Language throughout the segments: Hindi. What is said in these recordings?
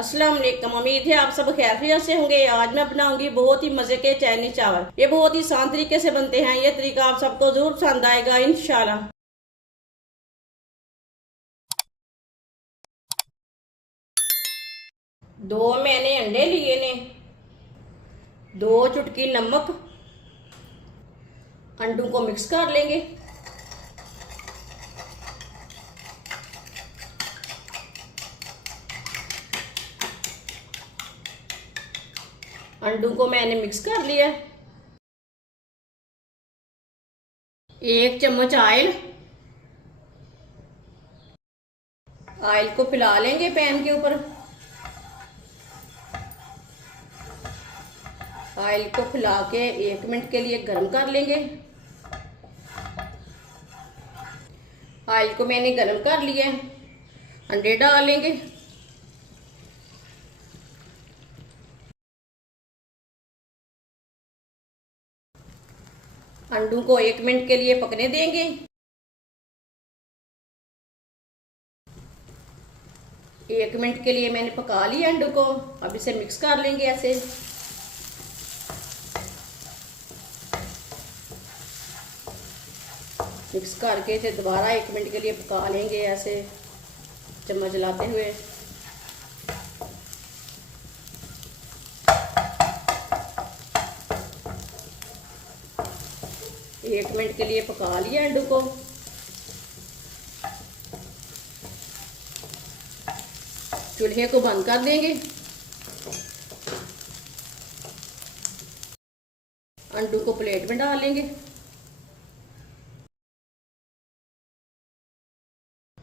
अस्सलाम वालेकुम। उम्मीद है आप सब खैरियत से होंगे। आज मैं बनाऊंगी बहुत ही मजे के चाइनीज चावल। ये बहुत ही आसान तरीके से बनते हैं। ये तरीका आप सबको जरूर पसंद आएगा इंशाल्लाह। दो मैंने अंडे लिए ने, दो चुटकी नमक, अंडों को मिक्स कर लेंगे। अंडों को मैंने मिक्स कर लिया। एक चम्मच ऑयल को फैला लेंगे पैन के ऊपर। ऑयल को फैला के 1 मिनट के लिए गर्म कर लेंगे। ऑयल को मैंने गर्म कर लिया है। अंडे डाल लेंगे। अंडों को 1 मिनट के लिए पकने देंगे। 1 मिनट के लिए मैंने पका लिया अंडों को। अब इसे मिक्स कर लेंगे ऐसे। मिक्स करके इसे दोबारा 1 मिनट के लिए पका लेंगे ऐसे चम्मच चलाते हुए। एक मिनट के लिए पका लिया अंडों को। चूल्हे को बंद कर देंगे। अंडों को प्लेट में डाल लेंगे।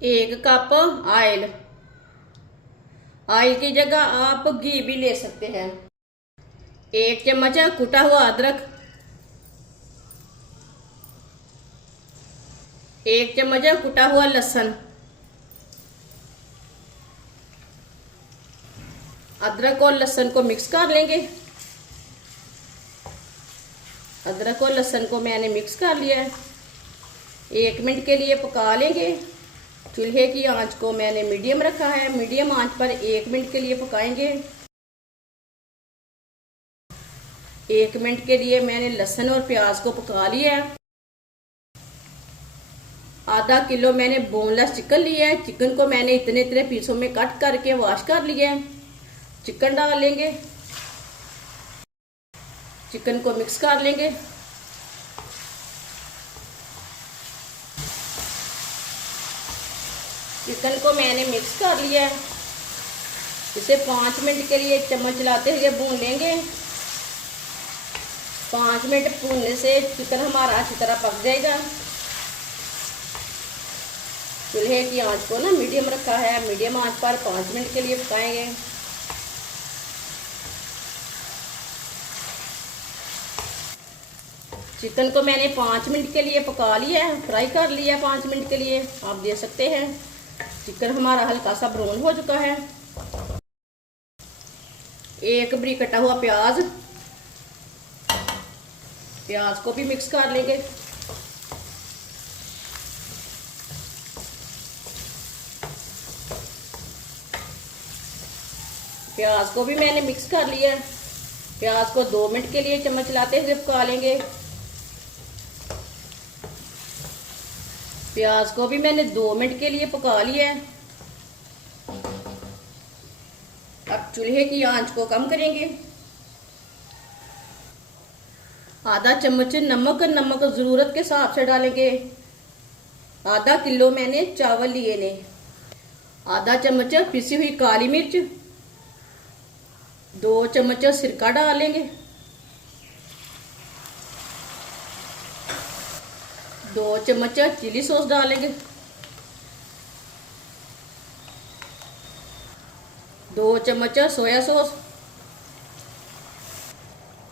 1 कप ऑयल की जगह आप घी भी ले सकते हैं। 1 चम्मच कुटा हुआ अदरक, 1 चम्मच कुटा हुआ लहसुन। अदरक और लहसुन को मिक्स कर लेंगे। अदरक और लहसुन को मैंने मिक्स कर लिया है। 1 मिनट के लिए पका लेंगे। चूल्हे की आंच को मैंने मीडियम रखा है। मीडियम आंच पर 1 मिनट के लिए पकाएंगे। 1 मिनट के लिए मैंने लहसुन और प्याज को पका लिया है। आधा किलो मैंने बोनलेस चिकन लिया है। चिकन को मैंने इतने इतने पीसों में कट करके वॉश कर लिया है। चिकन डाल लेंगे। चिकन को मिक्स कर लेंगे। चिकन को मैंने मिक्स कर लिया है। इसे 5 मिनट के लिए चम्मच चलाते हुए भून लेंगे। 5 मिनट भूनने से चिकन हमारा अच्छी तरह पक जाएगा। चूल्हे की आंच को ना मीडियम रखा है। मीडियम आंच पर 5 मिनट के लिए पकाएंगे। चिकन को मैंने 5 मिनट के लिए पका लिया है, फ्राई कर लिया 5 मिनट के लिए। आप देख सकते हैं चिकन हमारा हल्का सा ब्राउन हो चुका है। 1 बारीक कटा हुआ प्याज को भी मिक्स कर लेंगे। प्याज को भी मैंने मिक्स कर लिया है। प्याज को 2 मिनट के लिए चम्मच चलाते हुए पका लेंगे। प्याज को भी मैंने 2 मिनट के लिए पका लिया है। अब चूल्हे की आंच को कम करेंगे। आधा चम्मच नमक जरूरत के हिसाब से डालेंगे। आधा किलो मैंने चावल लिए ने। आधा चम्मच पिसी हुई काली मिर्च, 2 चम्मच सिरका डालेंगे। 2 चम्मच चिली सॉस डालेंगे। 2 चम्मच सोया सॉस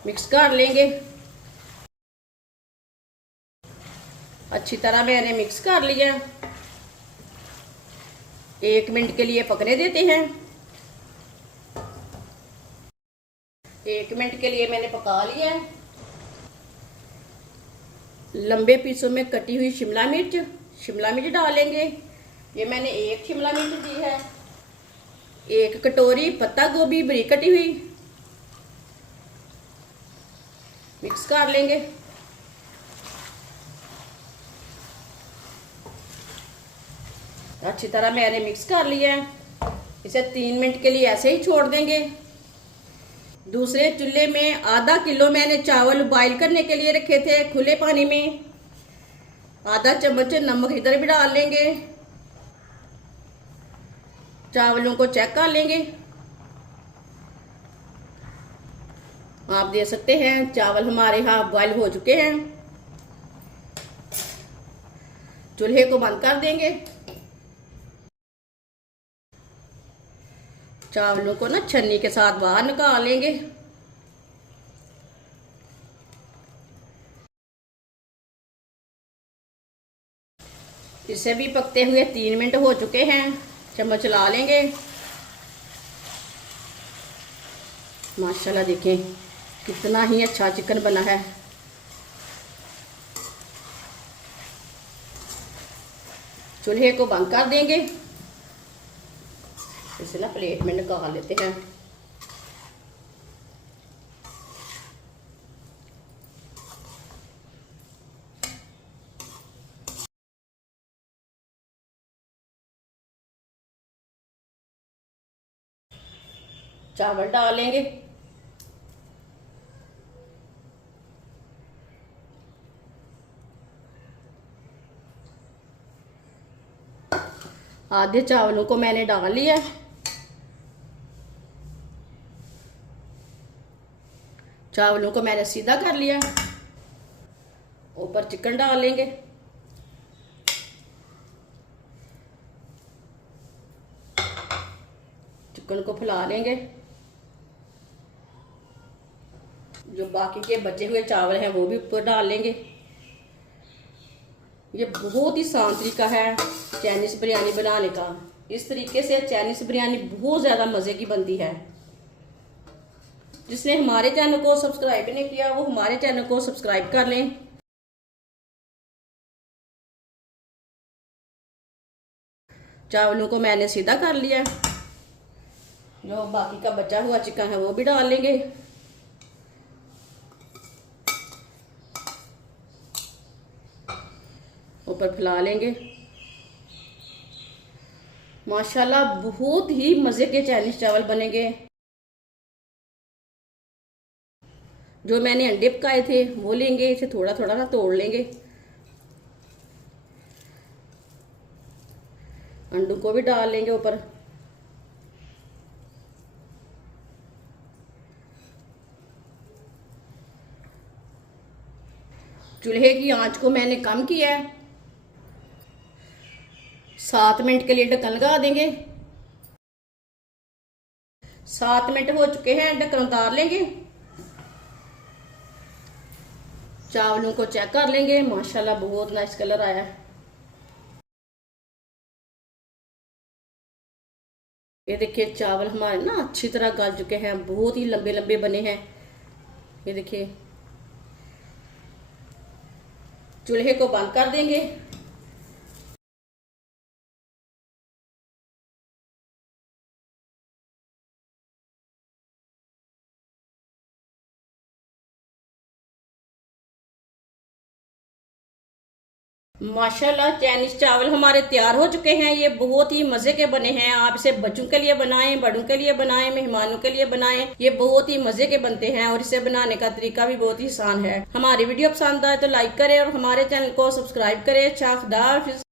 मिक्स कर लेंगे। अच्छी तरह मैंने मिक्स कर लिया। 1 मिनट के लिए पकने देते हैं। 1 मिनट के लिए मैंने पका लिया है। लंबे पीसों में कटी हुई शिमला मिर्च डालेंगे। ये मैंने 1 शिमला मिर्च दी है। 1 कटोरी पत्ता गोभी बारीक कटी हुई, मिक्स कर लेंगे। अच्छी तरह मैंने मिक्स कर लिया है। इसे 3 मिनट के लिए ऐसे ही छोड़ देंगे। दूसरे चूल्हे में आधा किलो मैंने चावल बॉईल करने के लिए रखे थे खुले पानी में। आधा चम्मच नमक इधर भी डाल लेंगे। चावलों को चेक कर लेंगे। आप देख सकते हैं चावल हमारे यहाँ बॉईल हो चुके हैं। चूल्हे को बंद कर देंगे। चावलों को ना छन्नी के साथ बाहर निकाल लेंगे। इसे भी पकते हुए 3 मिनट हो चुके हैं। चम्मच चला लेंगे। माशाल्लाह देखें कितना ही अच्छा चिकन बना है। चूल्हे को बंद कर देंगे। इसे ना प्लेट में निकाल लेते हैं। चावल डालेंगे। आधे चावलों को मैंने डाल लिया। चावलों को मैंने सीधा कर लिया। ऊपर चिकन डाल लेंगे। चिकन को फैला लेंगे। जो बाकी के बचे हुए चावल हैं वो भी ऊपर डाल लेंगे। ये बहुत ही आसान तरीका है चाइनीज़ बिरयानी बनाने का। इस तरीके से चाइनीज़ बिरयानी बहुत ज़्यादा मज़े की बनती है। जिसने हमारे चैनल को सब्सक्राइब नहीं किया वो हमारे चैनल को सब्सक्राइब कर लें। चावलों को मैंने सीधा कर लिया। जो बाकी का बचा हुआ चिकन है वो भी डाल लेंगे। ऊपर फैला लेंगे। माशाल्लाह बहुत ही मज़े के चाइनीज़ चावल बनेंगे। जो मैंने अंडे पकाए थे वो लेंगे। इसे थोड़ा थोड़ा ना तोड़ लेंगे। अंडों को भी डाल लेंगे ऊपर। चूल्हे की आंच को मैंने कम किया है। 7 मिनट के लिए ढक्कन लगा देंगे। 7 मिनट हो चुके हैं। ढक्कन उतार लेंगे। चावलों को चेक कर लेंगे। माशाल्लाह बहुत नाइस कलर आया है। ये देखिए चावल हमारे ना अच्छी तरह गल चुके हैं। बहुत ही लंबे लंबे बने हैं। ये देखिए चूल्हे को बंद कर देंगे। माशाल्लाह चाइनीज चावल हमारे तैयार हो चुके हैं। ये बहुत ही मजे के बने हैं। आप इसे बच्चों के लिए बनाएं, बड़ों के लिए बनाएं, मेहमानों के लिए बनाएं। ये बहुत ही मजे के बनते हैं और इसे बनाने का तरीका भी बहुत ही आसान है। हमारी वीडियो पसंद आए तो लाइक करें और हमारे चैनल को सब्सक्राइब करें। अच्छा खुदा हाफिज़।